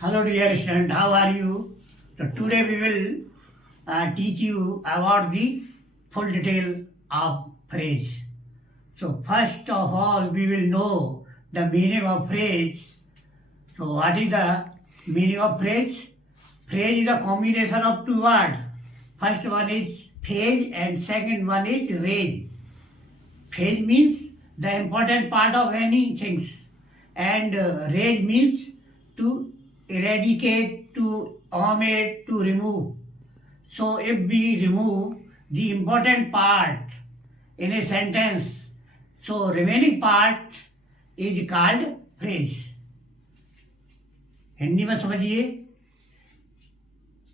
Hello dear student, how are you? So today we will teach you about the full detail of phrase. So first of all we will know the meaning of phrase. So what is the meaning of phrase? Phrase is a combination of two words. First one is phase and second one is range. Phase means the important part of any things, and range means to eradicate, to omit, to remove. So if we remove the important part in a sentence, so remaining part is called phrase. Hindi में समझिए,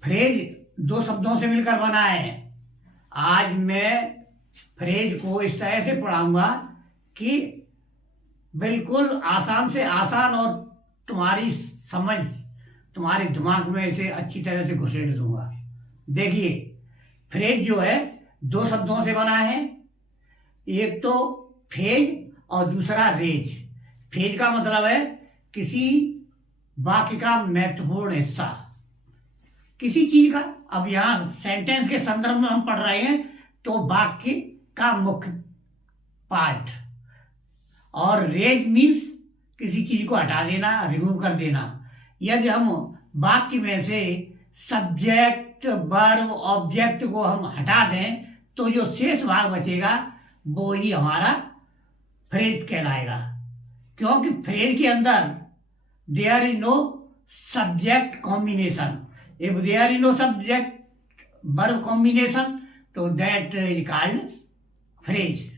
phrase दो शब्दों से मिलकर बना है। आज मैं फ्रेज को इस तरह से पढ़ाऊंगा कि बिल्कुल आसान से आसान और तुम्हारी समझ, तुम्हारे दिमाग में इसे अच्छी तरह से घुसेड़ दूंगा। देखिए, फ्रेज जो है दो शब्दों से बना है, एक तो फेज और दूसरा रेज। फेज का मतलब है किसी वाक्य का महत्वपूर्ण हिस्सा, किसी चीज का। अब यहां सेंटेंस के संदर्भ में हम पढ़ रहे हैं तो वाक्य का मुख्य पार्ट, और रेज मीन्स किसी चीज को हटा देना, रिमूव कर देना। यदि हम वाक्य में से सब्जेक्ट, वर्ब, ऑब्जेक्ट को हम हटा दें तो जो शेष भाग बचेगा वो ही हमारा फ्रेज कहलाएगा। क्योंकि फ्रेज के अंदर there is no subject combination. If there is no subject verb combination तो दैट इज कॉल्ड फ्रेज।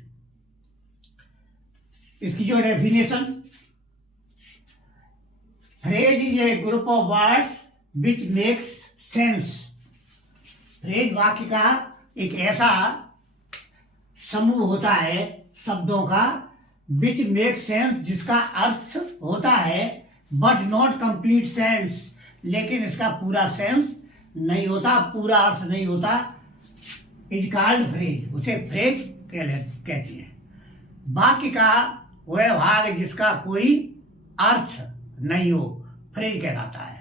इसकी जो definition, phrase is a group of words which makes sense. Phrase वाक्य का एक ऐसा समूह होता है शब्दों का, विच मेक सेंस, जिसका अर्थ होता है, बट नॉट कंप्लीट सेंस, लेकिन इसका पूरा सेंस नहीं होता, पूरा अर्थ नहीं होता। इज कॉल्ड फ्रेज, उसे फ्रेज कहते हैं। वाक्य का वह भाग जिसका कोई अर्थ नहीं हो, फ्रेज कहलाता है।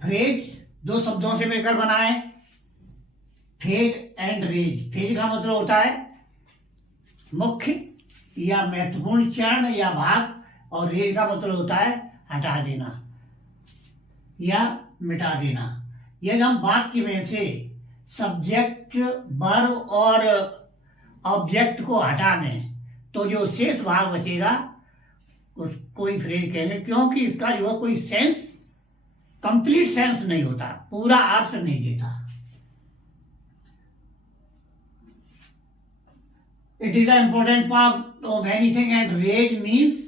फ्रेज दो शब्दों से मिलकर बना है, फेज एंड रेज। फेज का मतलब होता है मुख्य या महत्वपूर्ण चरण या भाग, और रेज का मतलब होता है हटा देना या मिटा देना। यदि हम वाक्य में से सब्जेक्ट, वर्ब और ऑब्जेक्ट को हटा दें तो जो शेष भाग बचेगा उसको ही फ्रेज कहेंगे, क्योंकि इसका जो कोई सेंस, कंप्लीट सेंस नहीं होता, पूरा अर्थ नहीं देता। It is an important part of anything, and range means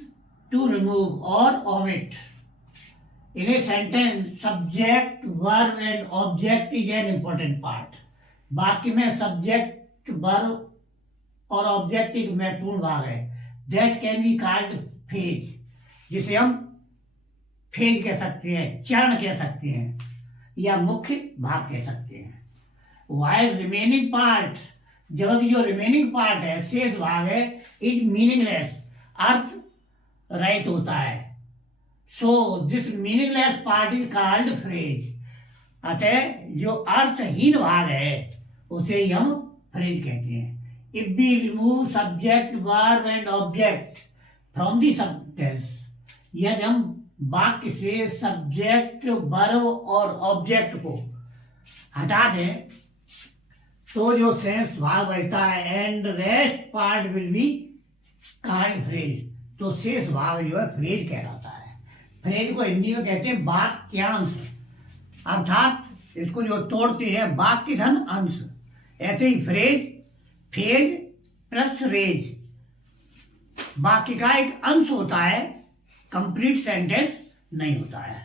to remove or omit. In a sentence, subject, verb and object is an important part. वाक्य में सब्जेक्ट, वर्ब और ऑब्जेक्ट एक महत्वपूर्ण भाग है। That can be called phase, जिसे हम phase कह सकते हैं, चरण कह सकते हैं, या मुख्य भाग कह सकते हैं। वाइल रिमेनिंग पार्ट, जबकि जो रिमेनिंग पार्ट है, शेष भाग है, इज मीनिंगलेस, अर्थ रहित होता है। So this meaningless part is called phrase. अतः जो अर्थहीन भाग है उसे ही हम फ्रेज कहते हैं। If we remove subject, verb and object from the sentence, यदि हम वाक्य से सब्जेक्ट, वर्ब और ऑब्जेक्ट को हटा दें तो जो सेंस भाग बचता है, and rest part will be called phrase, तो शेष भाग जो है फ्रेज कहलाता है। फ्रेज को हिंदी में कहते हैं वाक्यांश, अर्थात इसको जो तोड़ते हैं वाक्य धन अंश। ऐसे ही फ्रेज, फेज प्लस रेज वाक्य का एक अंश होता है, कंप्लीट सेंटेंस नहीं होता है।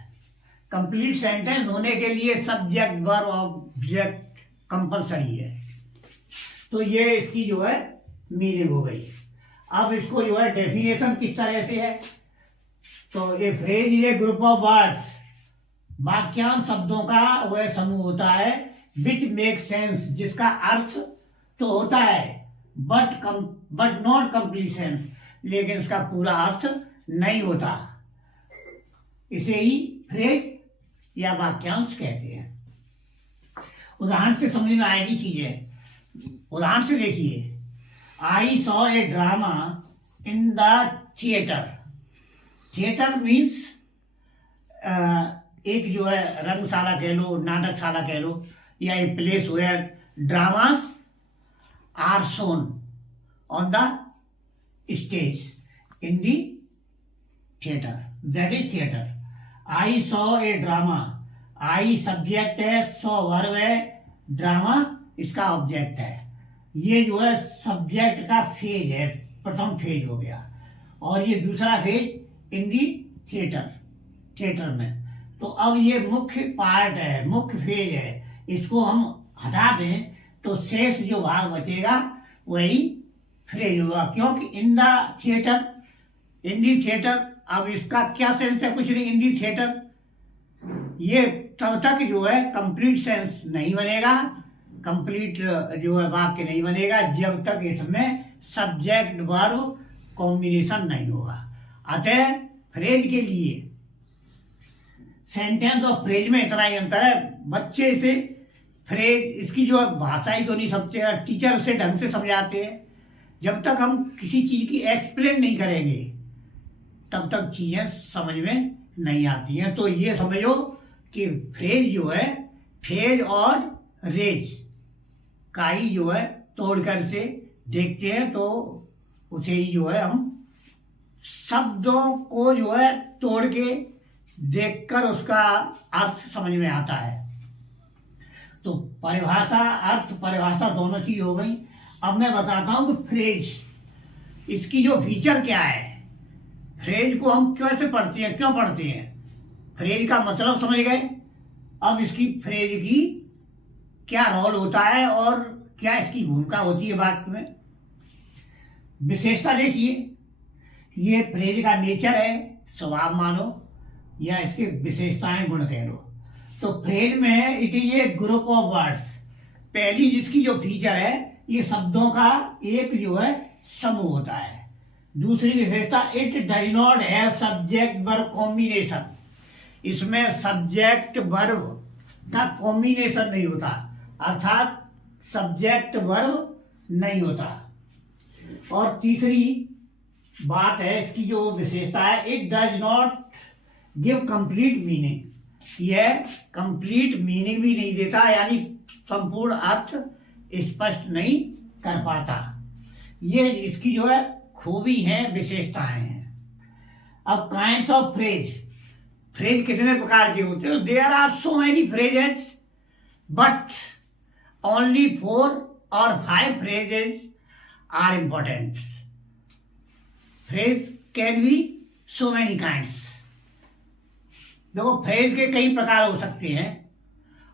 कंप्लीट सेंटेंस होने के लिए सब्जेक्ट, वर्ब, ऑब्जेक्ट कंपलसरी है। तो ये इसकी जो है मीनिंग हो गई। अब इसको जो है डेफिनेशन किस तरह से है, तो ए phrase is a group of words, वाक्यांश शब्दों का वह समूह होता है, विच मेक सेंस, जिसका अर्थ तो होता है बट नॉट कंप्लीट सेंस, लेकिन इसका पूरा अर्थ नहीं होता। इसे ही फ्रेज या वाक्यांश कहते हैं। उदाहरण से समझ में आएगी चीजें। उदाहरण से देखिए, आई saw a drama in the theatre. Theatre means एक जो है रंगशाला कह लो, नाटकशाला कह लो, या a place where dramas are shown on the stage in the theatre, that is theatre. I saw a drama, I subject है, सॉ वर्ब है, drama इसका ऑब्जेक्ट है। ये जो है सब्जेक्ट का फेज है, प्रथम फेज हो गया, और ये दूसरा phase in the theatre, theatre में। तो अब ये मुख्य पार्ट है, मुख्य फेज है, इसको हम हटा दें तो शेष जो भाग बचेगा वही फ्रेज होगा, क्योंकि इन the theatre, in the theatre. अब इसका क्या सेंस है? कुछ नहीं, इन दी थिएटर। ये तब तक जो है कंप्लीट सेंस नहीं बनेगा, कंप्लीट जो है वाक्य नहीं बनेगा जब तक इसमें सब्जेक्ट वर्ब कॉम्बिनेशन नहीं होगा। अतः फ्रेज के लिए सेंटेंस और फ्रेज में इतना ही अंतर है। बच्चे से फ्रेज, इसकी जो भाषा ही तो नहीं समझते, टीचर से ढंग से समझाते हैं। जब तक हम किसी चीज की एक्सप्लेन नहीं करेंगे तब तक चीजें समझ में नहीं आती हैं। तो ये समझो कि फ्रेज जो है फेज और रेज का ही जो है तोड़कर से देखते हैं, तो उसे ही जो है हम शब्दों को जो है तोड़ के देखकर उसका अर्थ समझ में आता है। तो परिभाषा, अर्थ परिभाषा दोनों चीज हो गई। अब मैं बताता हूं कि फ्रेज, इसकी जो फीचर क्या है, फ्रेज को हम कैसे पढ़ते हैं, क्यों पढ़ते हैं, फ्रेज का मतलब समझ गए। अब इसकी फ्रेज की क्या रोल होता है और क्या इसकी भूमिका होती है वाक्य में। विशेषता देखिए, ये फ्रेज का नेचर है, स्वभाव मानो, या इसके विशेषताएं गुण कह लो। तो फ्रेज में it is a group of words. पहली जिसकी जो फीचर है, ये शब्दों का एक जो है समूह होता है। दूसरी विशेषता, it does not have subject verb combination. इसमें सब्जेक्ट वर्ब का कॉम्बिनेशन नहीं होता, अर्थात सब्जेक्ट वर्ब नहीं होता। और तीसरी बात है इसकी जो विशेषता है, it does not give complete meaning. यह कंप्लीट मीनिंग भी नहीं देता, यानी संपूर्ण अर्थ स्पष्ट नहीं कर पाता। ये इसकी जो है खूबी है, विशेषताएं हैं। अब काइंड्स ऑफ फ्रेज, फ्रेज कितने प्रकार के होते हैं? There are so many phrases but only 4 और 5 phrases are important. Phrase can be so many kinds. देखो, फ्रेज के कई प्रकार हो सकते हैं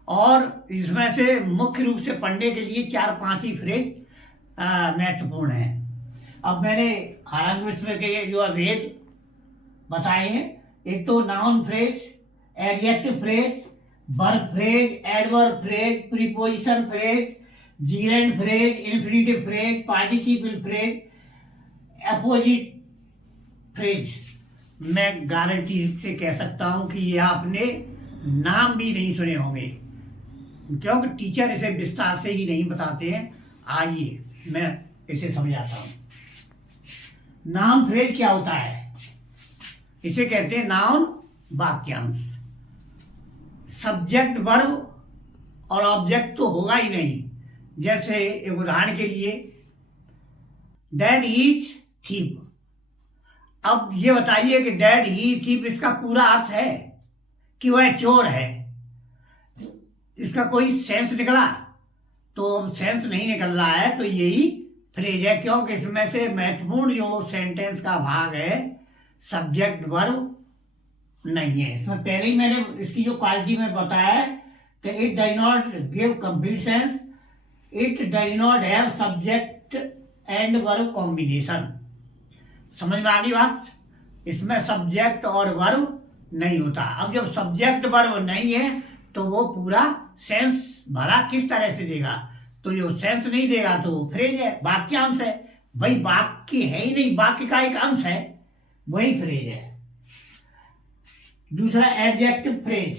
और इसमें से मुख्य रूप से पढ़ने के लिए 4-5 ही फ्रेज महत्वपूर्ण है। अब मैंने हालांकि में के जो भेद बताए हैं, एक तो noun phrase, adjective phrase, verb phrase, adverb phrase, preposition phrase, जीरेंड phrase, infinitive phrase, participle phrase, opposite phrase. मैं गारंटी से कह सकता हूं कि ये आपने नाम भी नहीं सुने होंगे, क्योंकि टीचर इसे विस्तार से ही नहीं बताते हैं। आइए मैं इसे समझाता हूं। नाउन फ्रेज क्या होता है? इसे कहते हैं नाउन वाक्यांश। सब्जेक्ट वर्ब और ऑब्जेक्ट तो होगा ही नहीं। जैसे एक उदाहरण के लिए, दैट इज थीप। अब ये बताइए कि दैट ही थीप, इसका पूरा अर्थ है कि वह चोर है? इसका कोई सेंस निकला? तो सेंस नहीं निकल रहा है, तो यही फ्रेज है, क्योंकि इसमें से महत्वपूर्ण जो सेंटेंस का भाग है सब्जेक्ट वर्ब नहीं है। इसमें पहले ही मैंने इसकी जो क्वालिटी में बताया है कि it does not give complete sense, it does not have subject and verb combination. समझ में आ गई बात? इसमें सब्जेक्ट और वर्ब नहीं होता। अब जब सब्जेक्ट वर्ब नहीं है तो वो पूरा सेंस भरा किस तरह से देगा? तो जो सेंस नहीं देगा तो फ्रेज है, वाक्यांश है। भाई वाक्य है ही नहीं, वाक्य का एक अंश है, वही फ्रेज है। दूसरा एडजेक्टिव फ्रेज,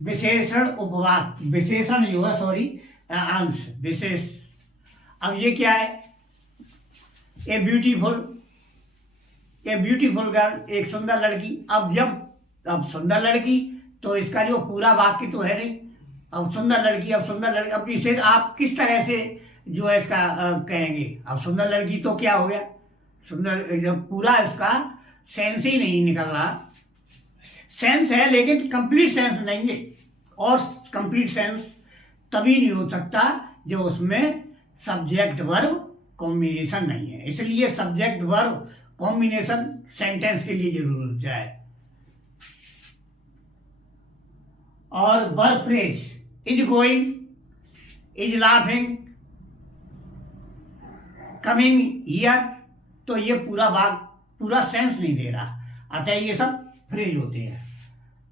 विशेषण उपवाक्य, विशेषण जो है सॉरी अंश विशेष। अब ये क्या है, ए ब्यूटीफुल गर्ल, एक सुंदर लड़की। अब सुंदर लड़की तो इसका जो पूरा वाक्य तो है नहीं, अब सुंदर लड़की, अब इसे आप किस तरह से जो है इसका कहेंगे। अब सुंदर लड़की तो क्या हो गया, सुंदर, जब पूरा इसका सेंस ही नहीं निकल रहा, सेंस है लेकिन कंप्लीट सेंस नहीं है, और कंप्लीट सेंस तभी नहीं हो सकता जब उसमें सब्जेक्ट वर्ब कॉम्बिनेशन नहीं है। इसलिए सब्जेक्ट वर्ब कॉम्बिनेशन सेंटेंस के लिए जरूर हो जाए। और verb phrase, is going, is laughing, coming here, तो ये पूरा सेंस नहीं दे रहा, अतः ये सब फ्रेज होते हैं।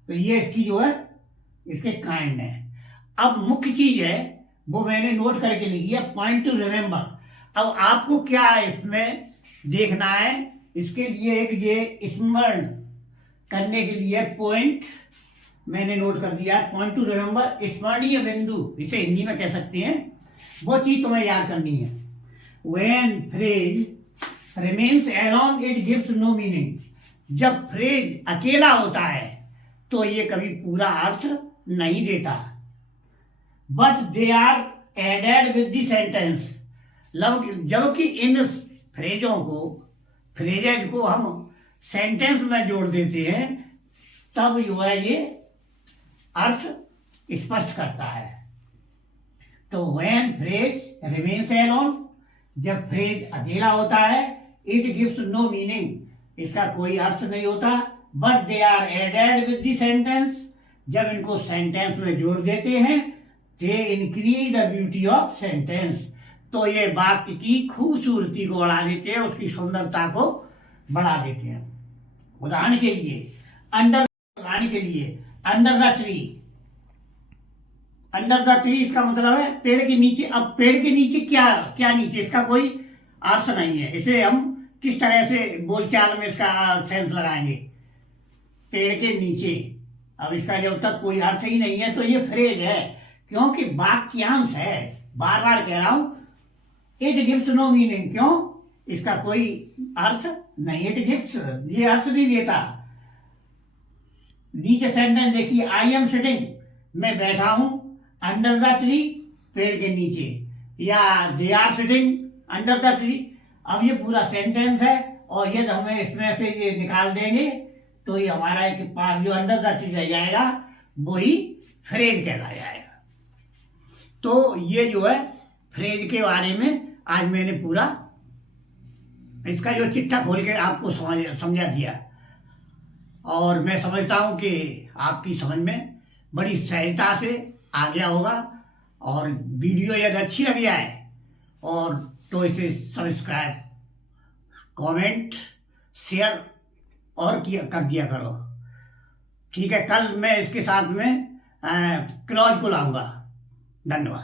तो ये इसकी जो है इसके काइंड है। अब मुख्य चीज है वो मैंने नोट करके लिखी है, पॉइंट टू रिमेंबर। अब आपको क्या इसमें देखना है, इसके लिए एक ये स्मरण करने के लिए पॉइंट मैंने नोट कर दिया है, पॉइंट टू रिमेंबर, स्मरणीय बिंदु इसे हिंदी में कह सकते हैं। वो चीज तुम्हें याद करनी है। When phrase remains alone, it gives no meaning. जब फ्रेज अकेला होता है तो ये कभी पूरा अर्थ नहीं देता। But they are added with the sentence, जबकि इन फ्रेजेज को हम सेंटेंस में जोड़ देते हैं, तब जो है ये अर्थ स्पष्ट करता है। तो when phrase remains alone, जब फ्रेज अकेला होता है, इट गिव्स नो मीनिंग, इसका कोई अर्थ नहीं होता। But they are added with the sentence, जब इनको सेंटेंस में जोड़ देते हैं, they increase the beauty of sentence, तो ये वाक्य की खूबसूरती को बढ़ा देते हैं, उसकी सुंदरता को बढ़ा देते हैं। उदाहरण के लिए under the tree, under the tree इसका मतलब है पेड़ के नीचे। अब पेड़ के नीचे क्या नीचे, इसका कोई अर्थ नहीं है। इसे हम किस तरह से बोलचाल में इसका सेंस लगाएंगे, पेड़ के नीचे। अब इसका जब तक कोई अर्थ ही नहीं है तो ये फ्रेज है, क्योंकि वाक्यांश है। बार बार कह रहा हूं, इट गिव्स नो मीनिंग, क्यों, इसका कोई अर्थ नहीं, इट गिव्स ये अर्थ नहीं देता। नीचे सेंटेंस देखिए, आई एम सिटिंग, मैं बैठा हूं, अंडर द ट्री, पेड़ के नीचे, या they are sitting under the tree. अब ये पूरा सेंटेंस है, और ये हमें इसमें से ये निकाल देंगे तो ये हमारा एक पास जो अंडर द ट्री रह जाएगा वही फ्रेज कहला जाएगा। तो ये जो है फ्रेज के बारे में आज मैंने पूरा इसका जो चिट्ठा खोल के आपको समझा दिया, और मैं समझता हूं कि आपकी समझ में बड़ी सहजता से आ गया होगा। और वीडियो यदि अच्छी लगी है और तो इसे सब्सक्राइब, कमेंट, शेयर और कर दिया करो। ठीक है, कल मैं इसके साथ में क्लॉज को लाऊंगा। धन्यवाद।